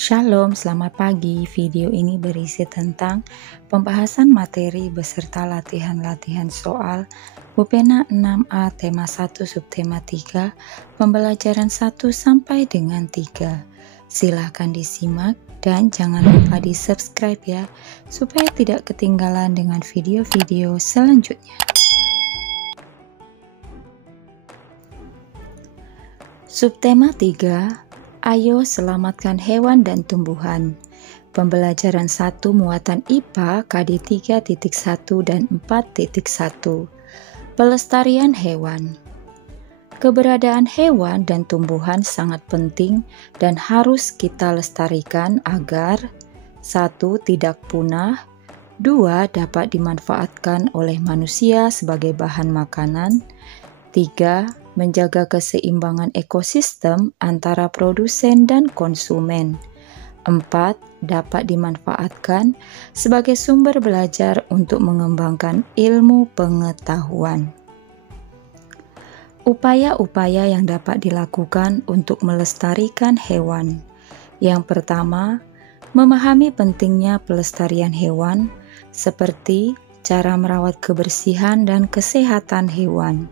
Shalom, selamat pagi. Video ini berisi tentang pembahasan materi beserta latihan-latihan soal Bupena 6A tema 1 subtema 3, pembelajaran 1 sampai dengan 3. Silahkan disimak dan jangan lupa di subscribe ya, supaya tidak ketinggalan dengan video-video selanjutnya. Subtema 3, ayo selamatkan hewan dan tumbuhan. Pembelajaran 1 muatan IPA KD 3.1 dan 4.1. Pelestarian hewan. Keberadaan hewan dan tumbuhan sangat penting dan harus kita lestarikan agar 1. Tidak punah, 2. Dapat dimanfaatkan oleh manusia sebagai bahan makanan, 3. Menjaga keseimbangan ekosistem antara produsen dan konsumen. 4. Dapat dimanfaatkan sebagai sumber belajar untuk mengembangkan ilmu pengetahuan. Upaya-upaya yang dapat dilakukan untuk melestarikan hewan. Yang pertama, memahami pentingnya pelestarian hewan, seperti cara merawat kebersihan dan kesehatan hewan.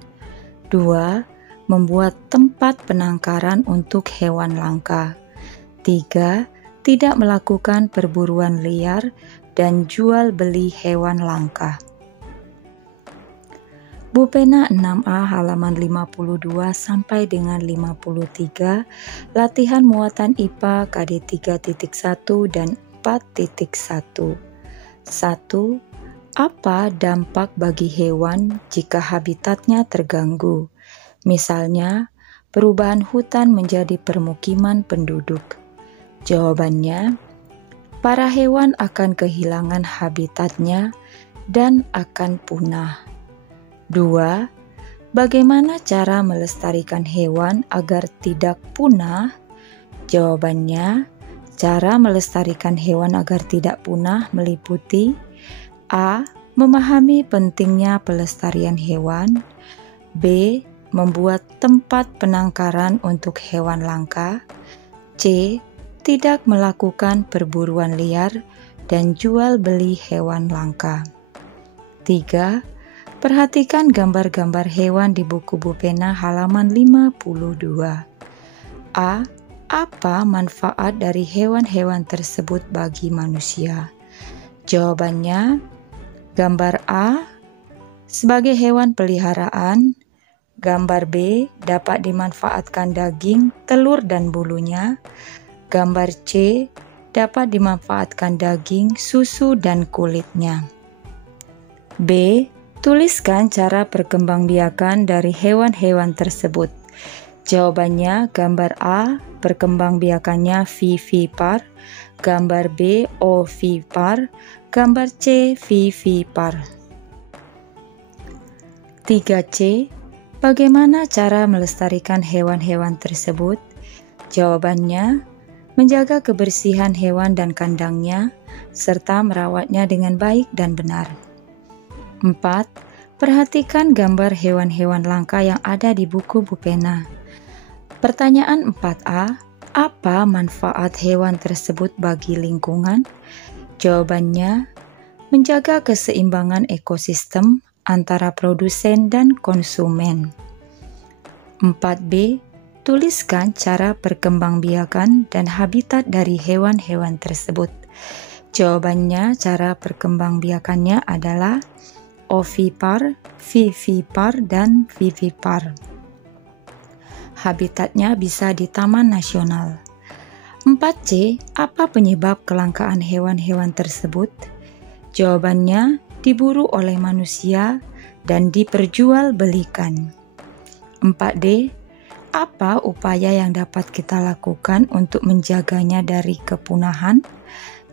2. Membuat tempat penangkaran untuk hewan langka. 3. Tidak melakukan perburuan liar dan jual beli hewan langka. Bupena 6A halaman 52 sampai dengan 53, latihan muatan IPA KD 3.1 dan 4.1. 1. Apa dampak bagi hewan jika habitatnya terganggu? Misalnya, perubahan hutan menjadi permukiman penduduk. Jawabannya, para hewan akan kehilangan habitatnya dan akan punah. 2. Bagaimana cara melestarikan hewan agar tidak punah? Jawabannya, cara melestarikan hewan agar tidak punah meliputi A. Memahami pentingnya pelestarian hewan. B. Membuat tempat penangkaran untuk hewan langka. C. Tidak melakukan perburuan liar dan jual beli hewan langka. 3. Perhatikan gambar-gambar hewan di buku Bupena halaman 52. A. Apa manfaat dari hewan-hewan tersebut bagi manusia? Jawabannya, gambar A, sebagai hewan peliharaan. Gambar B, dapat dimanfaatkan daging, telur, dan bulunya. Gambar C, dapat dimanfaatkan daging, susu, dan kulitnya. B, tuliskan cara perkembangbiakan dari hewan-hewan tersebut. Jawabannya, gambar A, perkembangbiakannya vivipar. Gambar B, ovipar. Gambar C, vivipar. 3C. Bagaimana cara melestarikan hewan-hewan tersebut? Jawabannya, menjaga kebersihan hewan dan kandangnya, serta merawatnya dengan baik dan benar. 4. Perhatikan gambar hewan-hewan langka yang ada di buku Bupena. Pertanyaan 4A, apa manfaat hewan tersebut bagi lingkungan? Jawabannya, menjaga keseimbangan ekosistem antara produsen dan konsumen. 4B, tuliskan cara perkembangbiakan dan habitat dari hewan-hewan tersebut. Jawabannya, cara perkembangbiakannya adalah ovipar, vivipar, dan vivipar. Habitatnya bisa di Taman Nasional. 4C, apa penyebab kelangkaan hewan-hewan tersebut? Jawabannya, diburu oleh manusia dan diperjualbelikan. 4D, apa upaya yang dapat kita lakukan untuk menjaganya dari kepunahan?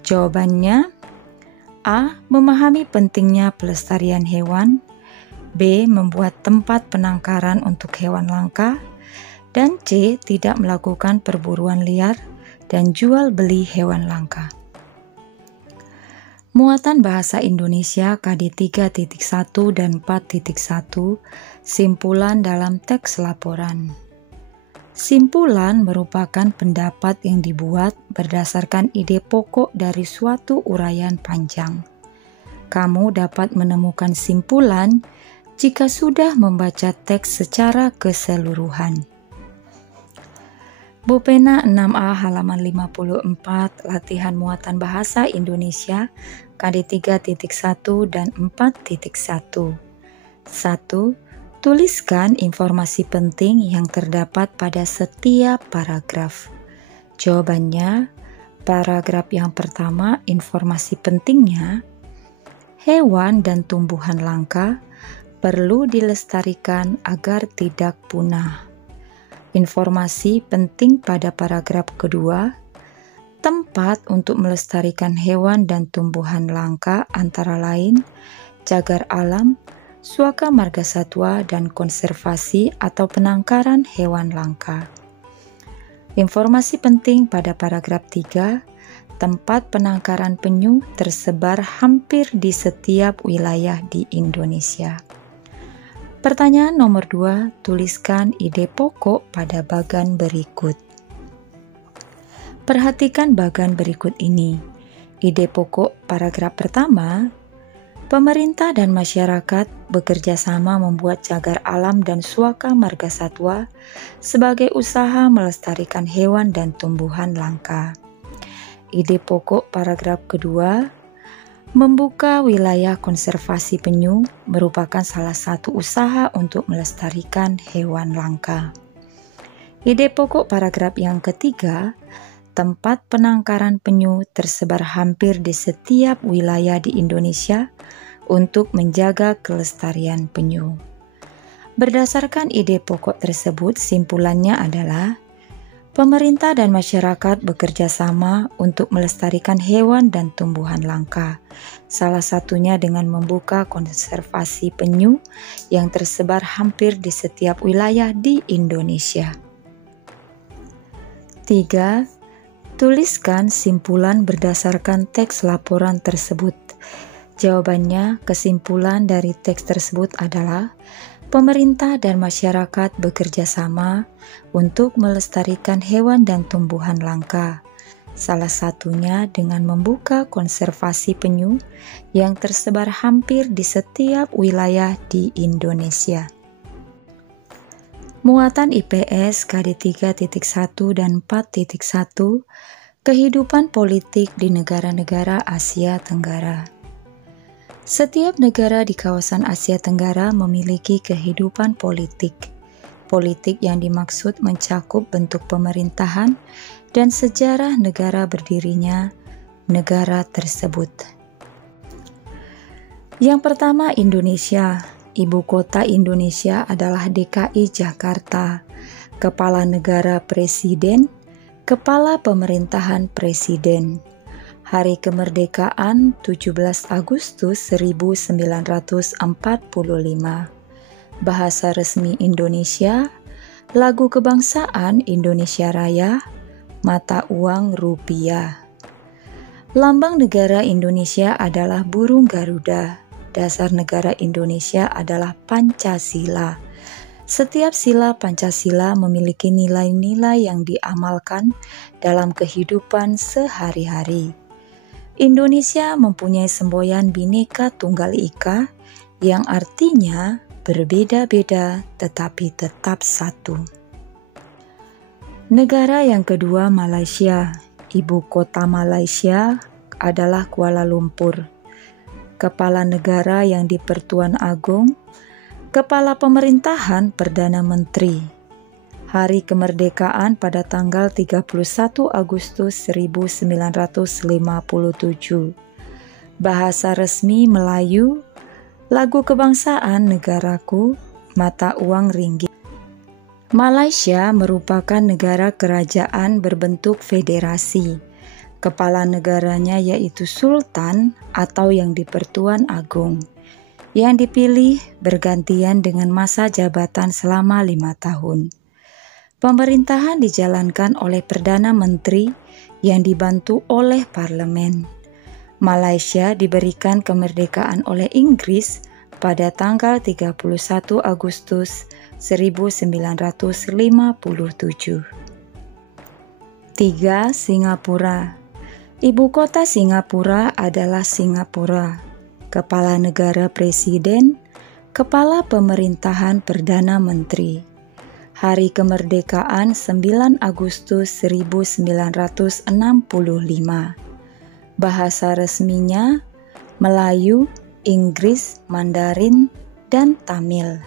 Jawabannya, A. Memahami pentingnya pelestarian hewan. B. Membuat tempat penangkaran untuk hewan langka. Dan C. Tidak melakukan perburuan liar dan jual beli hewan langka. Muatan Bahasa Indonesia KD 3.1 dan 4.1, simpulan dalam teks laporan. Simpulan merupakan pendapat yang dibuat berdasarkan ide pokok dari suatu uraian panjang. Kamu dapat menemukan simpulan jika sudah membaca teks secara keseluruhan. Bupena 6A halaman 54, latihan muatan bahasa Indonesia, KD 3.1 dan 4.1. 1. Tuliskan informasi penting yang terdapat pada setiap paragraf. Jawabannya, paragraf yang pertama, informasi pentingnya, hewan dan tumbuhan langka perlu dilestarikan agar tidak punah. Informasi penting pada paragraf kedua, tempat untuk melestarikan hewan dan tumbuhan langka antara lain cagar alam, suaka margasatwa, dan konservasi atau penangkaran hewan langka. Informasi penting pada paragraf 3, tempat penangkaran penyu tersebar hampir di setiap wilayah di Indonesia. Pertanyaan nomor 2, tuliskan ide pokok pada bagan berikut. Perhatikan bagan berikut ini. Ide pokok paragraf pertama, pemerintah dan masyarakat bekerja sama membuat cagar alam dan suaka margasatwa sebagai usaha melestarikan hewan dan tumbuhan langka. Ide pokok paragraf kedua, membuka wilayah konservasi penyu merupakan salah satu usaha untuk melestarikan hewan langka. Ide pokok paragraf yang ketiga, tempat penangkaran penyu tersebar hampir di setiap wilayah di Indonesia untuk menjaga kelestarian penyu. Berdasarkan ide pokok tersebut, simpulannya adalah pemerintah dan masyarakat bekerja sama untuk melestarikan hewan dan tumbuhan langka, salah satunya dengan membuka konservasi penyu yang tersebar hampir di setiap wilayah di Indonesia. 3. Tuliskan simpulan berdasarkan teks laporan tersebut. Jawabannya, kesimpulan dari teks tersebut adalah pemerintah dan masyarakat bekerja sama untuk melestarikan hewan dan tumbuhan langka, salah satunya dengan membuka konservasi penyu yang tersebar hampir di setiap wilayah di Indonesia. Muatan IPS KD 3.1 dan 4.1, kehidupan politik di negara-negara Asia Tenggara. Setiap negara di kawasan Asia Tenggara memiliki kehidupan politik. Politik yang dimaksud mencakup bentuk pemerintahan dan sejarah negara berdirinya negara tersebut. Yang pertama, Indonesia. Ibu kota Indonesia adalah DKI Jakarta. Kepala negara presiden, kepala pemerintahan presiden. Hari kemerdekaan 17 Agustus 1945. Bahasa resmi Indonesia, lagu kebangsaan Indonesia Raya, mata uang rupiah. Lambang negara Indonesia adalah burung Garuda. Dasar negara Indonesia adalah Pancasila. Setiap sila Pancasila memiliki nilai-nilai yang diamalkan dalam kehidupan sehari-hari. Indonesia mempunyai semboyan Bhinneka Tunggal Ika yang artinya berbeda-beda tetapi tetap satu. Negara yang kedua, Malaysia. Ibu kota Malaysia adalah Kuala Lumpur. Kepala negara yang di-Pertuan Agong, kepala pemerintahan Perdana Menteri. Hari kemerdekaan pada tanggal 31 Agustus 1957. Bahasa resmi Melayu, lagu kebangsaan negaraku, mata uang ringgit. Malaysia merupakan negara kerajaan berbentuk federasi. Kepala negaranya yaitu Sultan atau yang di-Pertuan Agong, yang dipilih bergantian dengan masa jabatan selama 5 tahun. Pemerintahan dijalankan oleh Perdana Menteri yang dibantu oleh parlemen. Malaysia diberikan kemerdekaan oleh Inggris pada tanggal 31 Agustus 1957. 3. Singapura. Ibu kota Singapura adalah Singapura. Kepala negara presiden, kepala pemerintahan Perdana Menteri. Hari kemerdekaan 9 Agustus 1945. Bahasa resminya Melayu, Inggris, Mandarin, dan Tamil.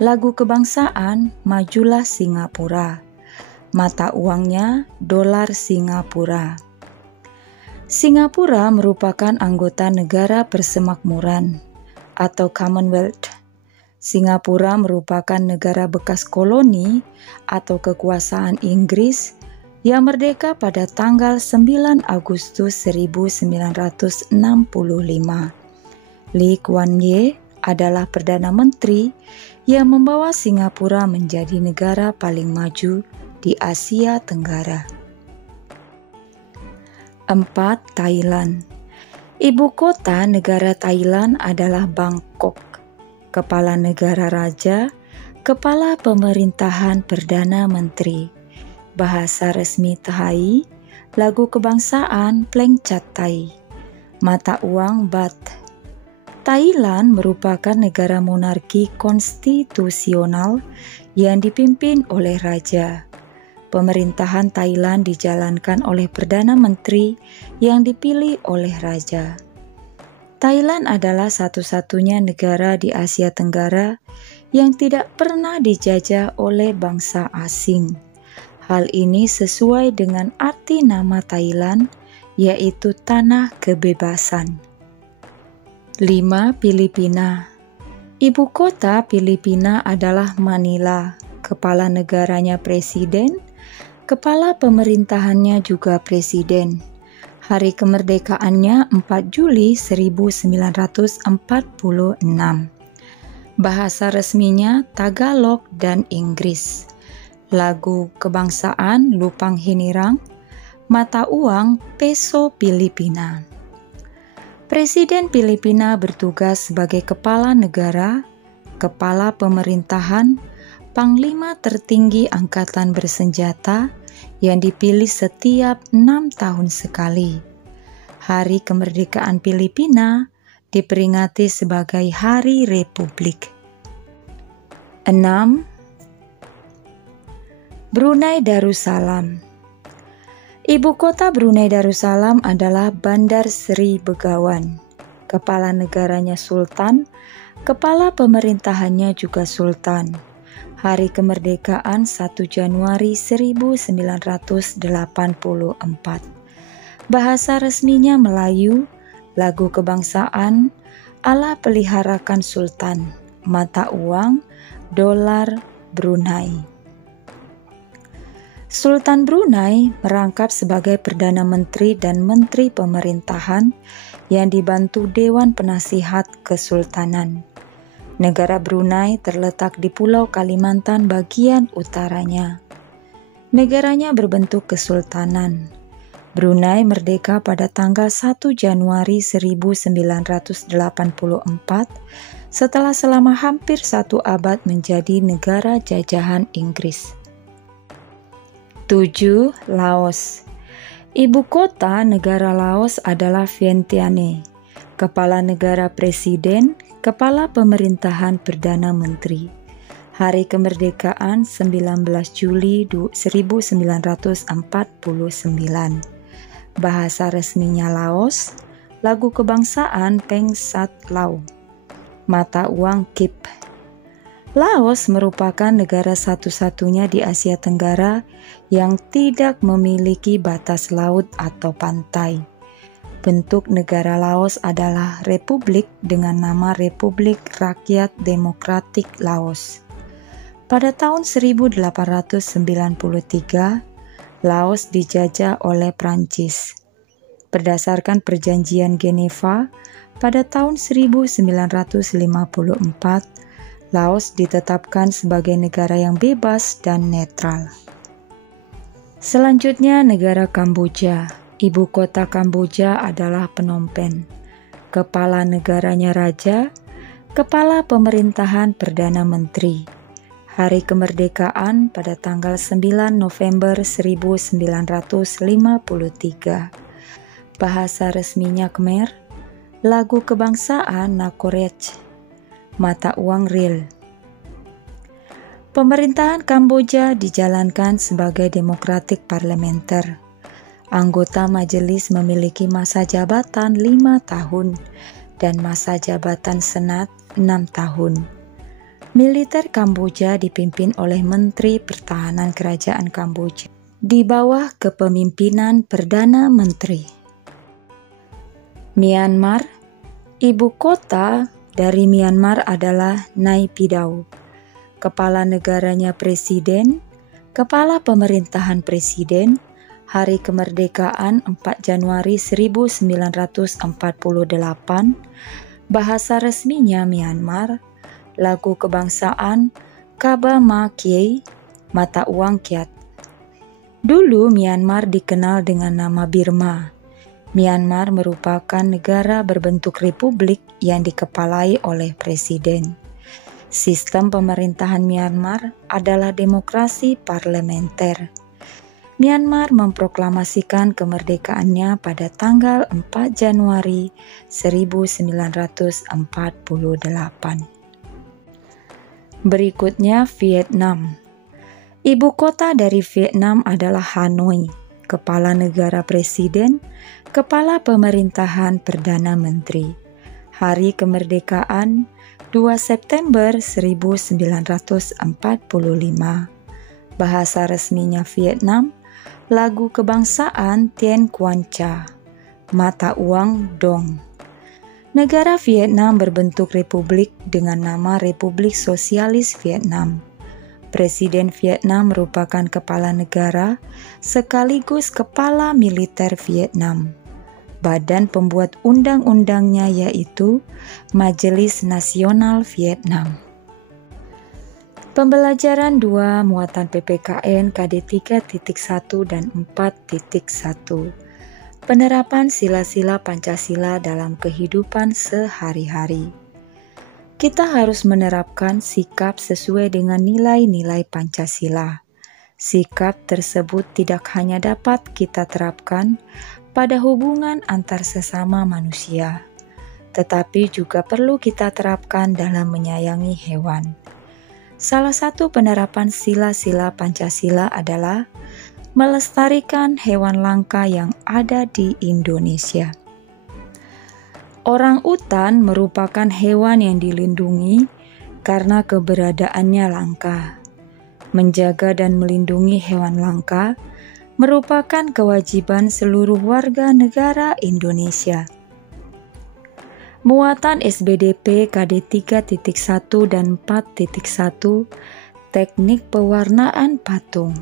Lagu kebangsaan Majulah Singapura. Mata uangnya dolar Singapura. Singapura merupakan anggota negara persemakmuran atau Commonwealth. Singapura merupakan negara bekas koloni atau kekuasaan Inggris yang merdeka pada tanggal 9 Agustus 1945. Lee Kuan Yew adalah Perdana Menteri yang membawa Singapura menjadi negara paling maju di Asia Tenggara. 4. Thailand. Ibu kota negara Thailand adalah Bangkok. Kepala negara raja, kepala pemerintahan Perdana Menteri. Bahasa resmi Thai, lagu kebangsaan Pleng Chat Thai. Mata uang Baht. Thailand merupakan negara monarki konstitusional yang dipimpin oleh raja. Pemerintahan Thailand dijalankan oleh Perdana Menteri yang dipilih oleh raja. Thailand adalah satu-satunya negara di Asia Tenggara yang tidak pernah dijajah oleh bangsa asing. Hal ini sesuai dengan arti nama Thailand, yaitu Tanah Kebebasan. 5. Filipina. Ibu kota Filipina adalah Manila. Kepala negaranya presiden, kepala pemerintahannya juga presiden. Hari kemerdekaannya 4 Juli 1946. Bahasa resminya Tagalog dan Inggris. Lagu kebangsaan Lupang Hinirang. Mata uang peso Filipina. Presiden Filipina bertugas sebagai kepala negara, kepala pemerintahan, panglima tertinggi angkatan bersenjata yang dipilih setiap 6 tahun sekali. Hari kemerdekaan Filipina diperingati sebagai Hari Republik. 6. Brunei Darussalam. Ibu kota Brunei Darussalam adalah Bandar Seri Begawan. Kepala negaranya Sultan, kepala pemerintahannya juga Sultan. Hari kemerdekaan 1 Januari 1984. Bahasa resminya Melayu, lagu kebangsaan Allah peliharakan Sultan. Mata uang dolar Brunei. Sultan Brunei merangkap sebagai Perdana Menteri dan Menteri Pemerintahan yang dibantu Dewan Penasihat Kesultanan. Negara Brunei terletak di Pulau Kalimantan bagian utaranya. Negaranya berbentuk kesultanan. Brunei merdeka pada tanggal 1 Januari 1984 setelah selama hampir 1 abad menjadi negara jajahan Inggris. 7. Laos. Ibu kota negara Laos adalah Vientiane. Kepala negara presiden, kepala pemerintahan Perdana Menteri. Hari kemerdekaan 19 Juli 1949. Bahasa resminya Laos, lagu kebangsaan Peng Sat Lao. Mata uang Kip. Laos merupakan negara satu-satunya di Asia Tenggara yang tidak memiliki batas laut atau pantai. Bentuk negara Laos adalah republik dengan nama Republik Rakyat Demokratik Laos. Pada tahun 1893, Laos dijajah oleh Prancis. Berdasarkan Perjanjian Geneva, pada tahun 1954, Laos ditetapkan sebagai negara yang bebas dan netral. Selanjutnya negara Kamboja. Ibu kota Kamboja adalah Phnom Penh. Kepala negaranya raja, kepala pemerintahan Perdana Menteri. Hari kemerdekaan pada tanggal 9 November 1953. Bahasa resminya Khmer. Lagu kebangsaan Nakorech. Mata uang real. Pemerintahan Kamboja dijalankan sebagai demokratik parlementer. Anggota majelis memiliki masa jabatan 5 tahun dan masa jabatan senat 6 tahun. Militer Kamboja dipimpin oleh Menteri Pertahanan Kerajaan Kamboja di bawah kepemimpinan Perdana Menteri. Myanmar. Ibu kota dari Myanmar adalah Naypyidaw. Kepala negaranya presiden, kepala pemerintahan presiden, hari kemerdekaan 4 Januari 1948, bahasa resminya Myanmar, lagu kebangsaan Kaba Ma Kiai, mata uang kyat. Dulu Myanmar dikenal dengan nama Birma. Myanmar merupakan negara berbentuk republik yang dikepalai oleh presiden. Sistem pemerintahan Myanmar adalah demokrasi parlementer. Myanmar memproklamasikan kemerdekaannya pada tanggal 4 Januari 1948. Berikutnya Vietnam. Ibu kota dari Vietnam adalah Hanoi. Kepala negara presiden, kepala pemerintahan Perdana Menteri. Hari kemerdekaan 2 September 1945. Bahasa resminya Vietnam, lagu kebangsaan Tien Quan Cha, mata uang dong. Negara Vietnam berbentuk republik dengan nama Republik Sosialis Vietnam. Presiden Vietnam merupakan kepala negara sekaligus kepala militer Vietnam. Badan pembuat undang-undangnya yaitu Majelis Nasional Vietnam. Pembelajaran 2 muatan PPKN KD 3.1 dan 4.1. Penerapan sila-sila Pancasila dalam kehidupan sehari-hari. Kita harus menerapkan sikap sesuai dengan nilai-nilai Pancasila. Sikap tersebut tidak hanya dapat kita terapkan pada hubungan antar sesama manusia, tetapi juga perlu kita terapkan dalam menyayangi hewan. Salah satu penerapan sila-sila Pancasila adalah melestarikan hewan langka yang ada di Indonesia. Orang-utan merupakan hewan yang dilindungi karena keberadaannya langka. Menjaga dan melindungi hewan langka merupakan kewajiban seluruh warga negara Indonesia. Muatan SBDP KD 3.1 dan 4.1, teknik pewarnaan patung.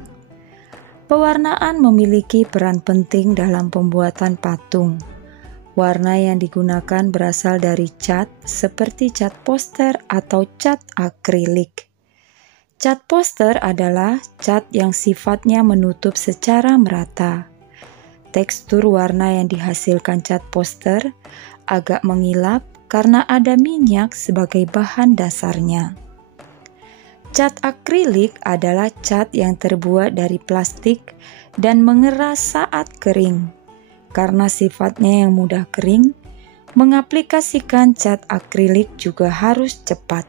Pewarnaan memiliki peran penting dalam pembuatan patung. Warna yang digunakan berasal dari cat seperti cat poster atau cat akrilik. Cat poster adalah cat yang sifatnya menutup secara merata. Tekstur warna yang dihasilkan cat poster agak mengilap karena ada minyak sebagai bahan dasarnya. Cat akrilik adalah cat yang terbuat dari plastik dan mengeras saat kering. Karena sifatnya yang mudah kering, mengaplikasikan cat akrilik juga harus cepat.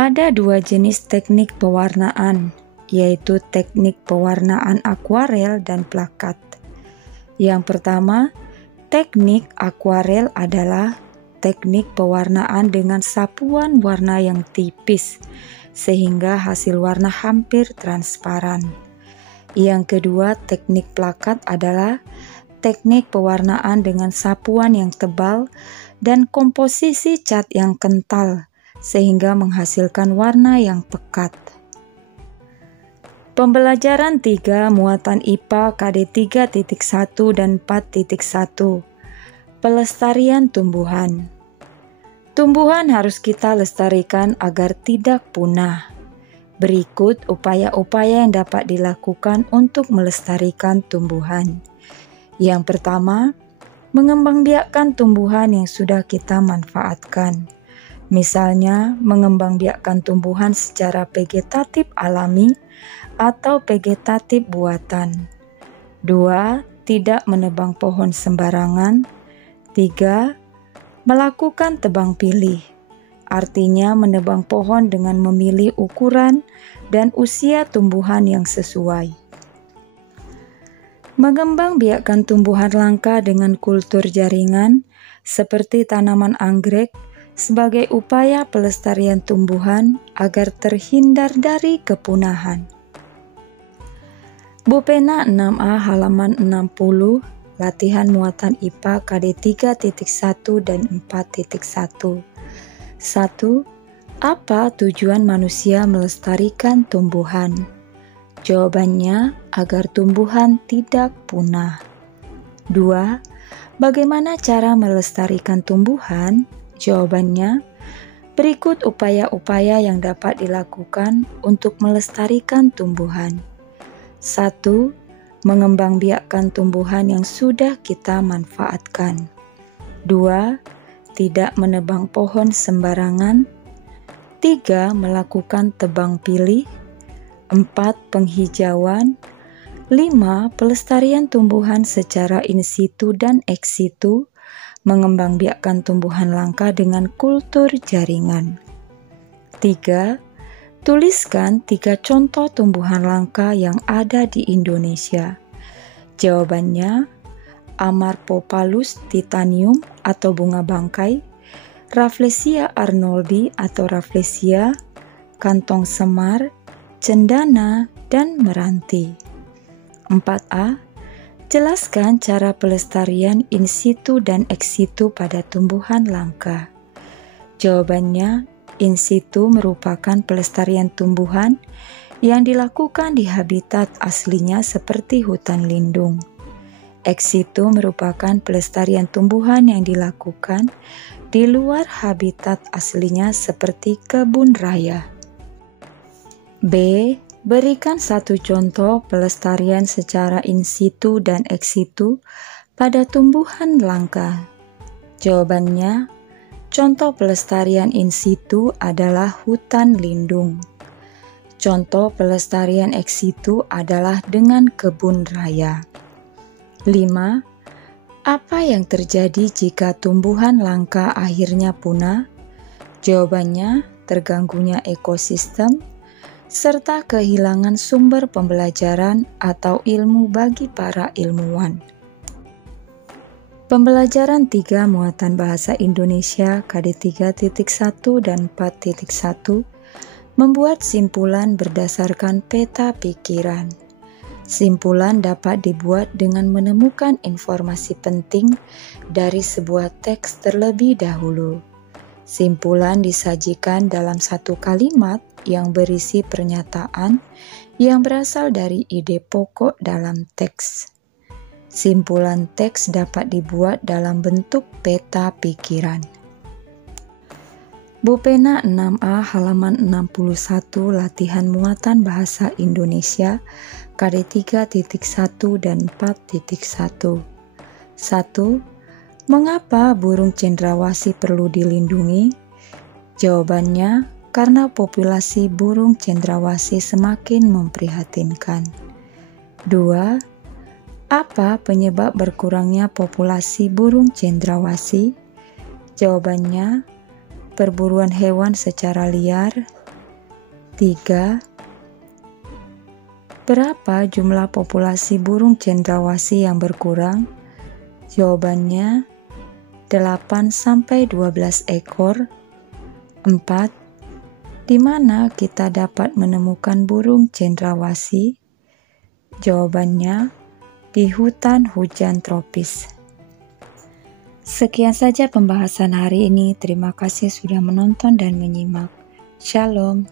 Ada 2 jenis teknik pewarnaan, yaitu teknik pewarnaan akuarel dan plakat. Yang pertama, teknik akuarel adalah teknik pewarnaan dengan sapuan warna yang tipis, sehingga hasil warna hampir transparan. Yang kedua, teknik plakat adalah teknik pewarnaan dengan sapuan yang tebal dan komposisi cat yang kental, sehingga menghasilkan warna yang pekat. Pembelajaran 3 muatan IPA KD 3.1 dan 4.1. Pelestarian tumbuhan. Tumbuhan harus kita lestarikan agar tidak punah. Berikut upaya-upaya yang dapat dilakukan untuk melestarikan tumbuhan. Yang pertama, mengembangbiakkan tumbuhan yang sudah kita manfaatkan. Misalnya, mengembangbiakkan tumbuhan secara vegetatif alami atau vegetatif buatan. 2. Tidak menebang pohon sembarangan. 3. Melakukan tebang pilih. Artinya menebang pohon dengan memilih ukuran dan usia tumbuhan yang sesuai. Mengembangbiakkan tumbuhan langka dengan kultur jaringan seperti tanaman anggrek sebagai upaya pelestarian tumbuhan agar terhindar dari kepunahan. Bu Pena 6A halaman 60, latihan muatan IPA KD 3.1 dan 4.1. 1. Apa tujuan manusia melestarikan tumbuhan? Jawabannya, agar tumbuhan tidak punah. 2. Bagaimana cara melestarikan tumbuhan? Jawabannya, berikut upaya-upaya yang dapat dilakukan untuk melestarikan tumbuhan. 1. Mengembangbiakkan tumbuhan yang sudah kita manfaatkan. 2. Tidak menebang pohon sembarangan. 3. Melakukan tebang pilih. 4. Penghijauan. 5. Pelestarian tumbuhan secara in situ dan ex situ. Mengembangbiakkan tumbuhan langka dengan kultur jaringan. 3. Tuliskan 3 contoh tumbuhan langka yang ada di Indonesia. Jawabannya, Amarpopalus titanium atau bunga bangkai, Rafflesia arnoldi atau Rafflesia, kantong semar, cendana, dan meranti. 4A. Jelaskan cara pelestarian in situ dan ex situ pada tumbuhan langka. Jawabannya, in situ merupakan pelestarian tumbuhan yang dilakukan di habitat aslinya seperti hutan lindung. Ex situ merupakan pelestarian tumbuhan yang dilakukan di luar habitat aslinya seperti kebun raya. B. Berikan 1 contoh pelestarian secara in situ dan ex situ pada tumbuhan langka. Jawabannya, contoh pelestarian in situ adalah hutan lindung. Contoh pelestarian ex situ adalah dengan kebun raya. 5. Apa yang terjadi jika tumbuhan langka akhirnya punah? Jawabannya, terganggunya ekosistem, serta kehilangan sumber pembelajaran atau ilmu bagi para ilmuwan. Pembelajaran 3 muatan bahasa Indonesia KD 3.1 dan 4.1 membuat simpulan berdasarkan peta pikiran. Simpulan dapat dibuat dengan menemukan informasi penting dari sebuah teks terlebih dahulu. Simpulan disajikan dalam 1 kalimat yang berisi pernyataan yang berasal dari ide pokok dalam teks. Simpulan teks dapat dibuat dalam bentuk peta pikiran. Bu Pena 6A halaman 61 latihan muatan bahasa Indonesia KD 3.1 dan 4.1. 1. Mengapa burung cendrawasih perlu dilindungi? Jawabannya, karena populasi burung cendrawasih semakin memprihatinkan. 2. Apa penyebab berkurangnya populasi burung cendrawasih? Jawabannya, perburuan hewan secara liar. 3. Berapa jumlah populasi burung cendrawasih yang berkurang? Jawabannya, 8-12 ekor. 4. Di mana kita dapat menemukan burung cendrawasih? Jawabannya, di hutan hujan tropis. Sekian saja pembahasan hari ini. Terima kasih sudah menonton dan menyimak. Shalom.